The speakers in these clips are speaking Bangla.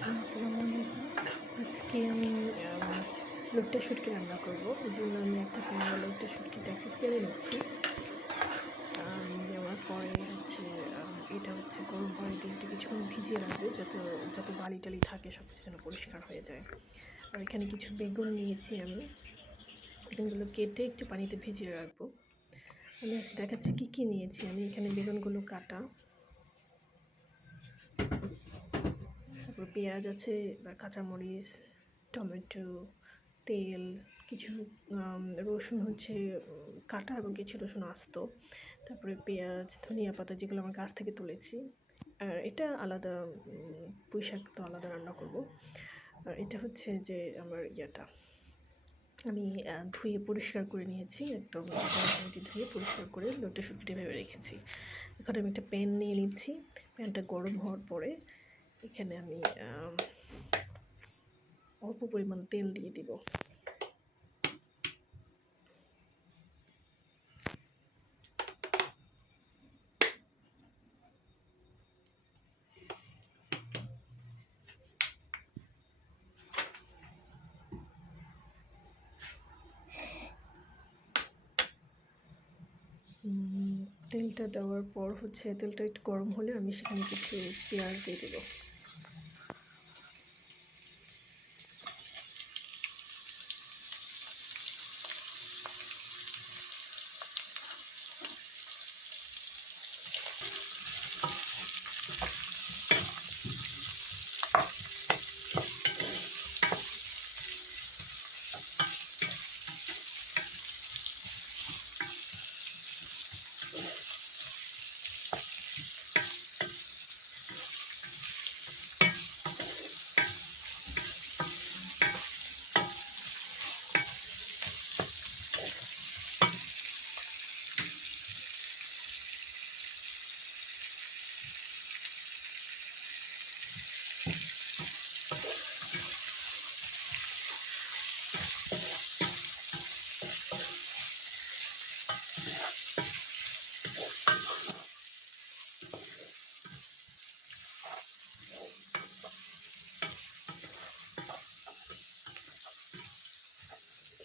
আসসালামু আলাইকুম। আজকে আমি লোট্টা শুটকি রান্না করব। এই জন্য আমি একটা প্যানে লোট্টা শুটকিটা একটু তেলে নিচ্ছি। নেওয়ার পরে হচ্ছে এটা হচ্ছে গরম পানি দিয়ে একটু কিছুক্ষণ ভিজিয়ে রাখবো, যত বালি টালি থাকে সব কিছু যেন পরিষ্কার হয়ে যায়। আর এখানে কিছু বেগুন নিয়েছি আমি, বেগুনগুলো কেটে একটু পানিতে ভিজিয়ে রাখবো। আমি আজকে দেখাচ্ছি কী কী নিয়েছি। আমি এখানে বেগুনগুলো কাটা, তারপর পেঁয়াজ আছে, কাঁচামরিচ, টমেটো, তেল, কিছু রসুন হচ্ছে কাটা এবং কিছু রসুন আস্ত, তারপরে পেঁয়াজ, ধনিয়া পাতা যেগুলো আমার গাছ থেকে তুলেছি। আর এটা আলাদা, পুঁই শাক তো আলাদা রান্না করব। আর এটা হচ্ছে যে আমার আমি ধুয়ে পরিষ্কার করে নিয়েছি, একদম ধুয়ে পরিষ্কার করে লোটে শুটকিটা ভেবে রেখেছি। এখন আমি একটা প্যান নিয়ে নিচ্ছি। প্যানটা গরম হওয়ার পরে এখানে আমি অল্প পরিমাণ তেল দিয়ে দিব। তেলটা দেওয়ার পর হচ্ছে তেলটা একটু গরম হলে আমি সেখানে কিছু পেঁয়াজ দিয়ে দেবো।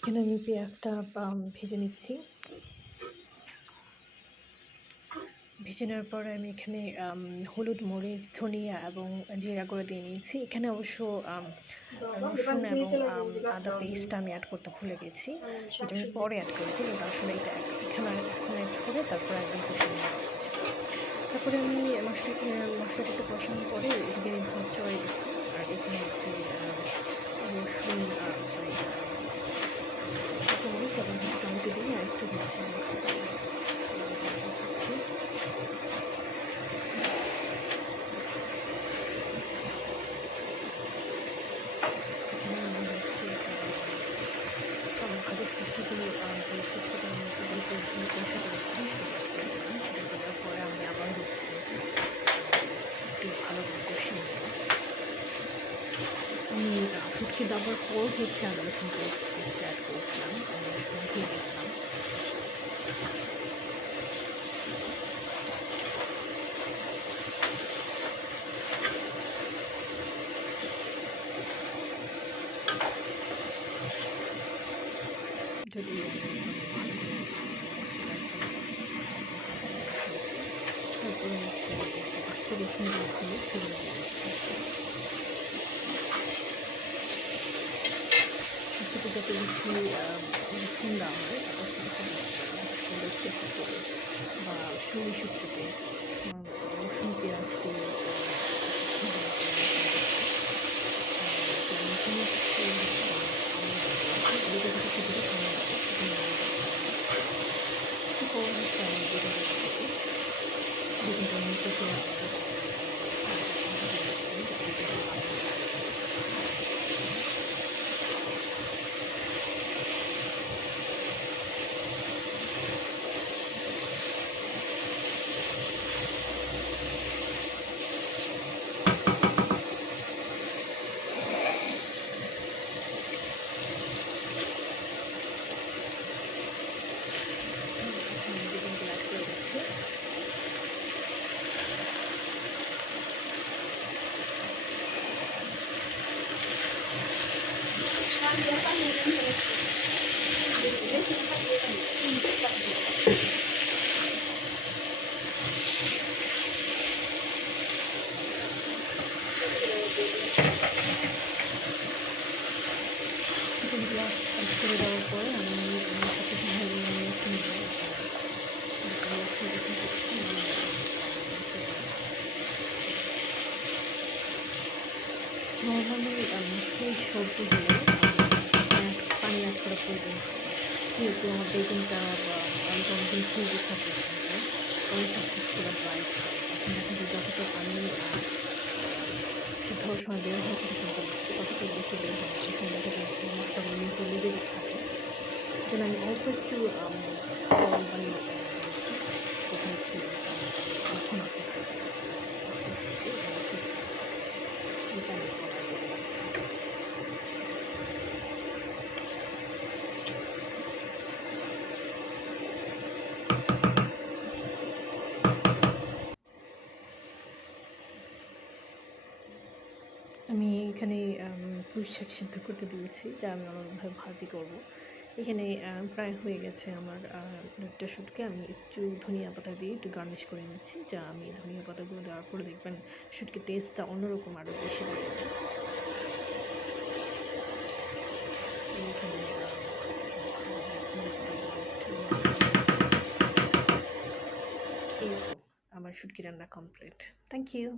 এখানে আমি পেঁয়াজটা ভেজে নিচ্ছি। ভেজে নেওয়ার পরে আমি এখানে হলুদ, মরিচ, ধনিয়া এবং জিরা গুঁড়ো দিয়ে নিয়েছি। এখানে অবশ্য রসুন এবং আদা পেস্ট আমি অ্যাড করতে ভুলে গেছি, এটা আমি পরে অ্যাড করেছি, কিন্তু আসলে এটা এখন অ্যাড করে তারপর একদম কষিয়ে নেওয়া হচ্ছে। তারপরে আমি মশলাটা একটু কষানোর পরে এদিকে ভাত চড়াই দিচ্ছি। আর এখানে হচ্ছে রসুন, সরি, কাঁচামরিচ এবং হচ্ছে টমেটো দিয়ে আর একটু হচ্ছে দিচ্ছি। ভাজা শুটকিগুলো, যে শুটকিটার মধ্যে দিয়ে যে কষাতে রাখছি সেটা দেওয়ার পরে আমি আবার হচ্ছে একটু ভালো করে কষিয়ে নেব। আমি শুটকি দেওয়ার পর হচ্ছে আদা রসুন পেস্ট অ্যাড করেছিলাম, আমি দিয়ে দিয়েছিলাম। যদি তারপরে হচ্ছে আস্ত রসুনগুলো ছিল সেগুলো দিয়ে দিচ্ছি। শুটকিতে যত বেশি রসুন দেওয়া হয় তত সুন্দর টেস্ট করে, বা শুঁড়ি শুটকিতে রসুন পেঁয়াজ দিয়ে চিকেনগুলো সাইড করে দেওয়ার পরে আমি সব কিছু ভালো মেখে নেবো নর্মালি সেই সবজি হলে পানি অ্যাড করা প্রয়োজন, যেহেতু আমার বেগুনটা অনেক অনেকদিন ফ্রিজে থাকে অনেকটা শুষ্করা ড্রাই থাকে, এখন দেখা যায় যতটা পানি সিদ্ধ হওয়ার সময় বের হয় থেকে ততটা বেশি বের হয়, এখন দেখা যায় মশলাগুলো নিচে লেগে থাকে। সেজন্য আমি অল্প একটু জল বানিয়ে দিয়েছি, যেটা হচ্ছে এখন আমি এখানে পুঁই শাক সিদ্ধ করতে দিয়েছি, যা আমি অন্যভাবে ভাজি করব। এখানে প্রায় হয়ে গেছে আমার একটা শুটকে আমি একটু ধনিয়া পাতা দিয়ে একটু গার্নিশ করে নিচ্ছি, যা আমি ধনিয়া পাতাগুলো দেওয়ার পরে দেখবেন শুটকির টেস্টটা অন্যরকম আরও বেশি বেড়ে যায়। এখানে এই তো আমার শুটকি রান্না কমপ্লিট। Thank you.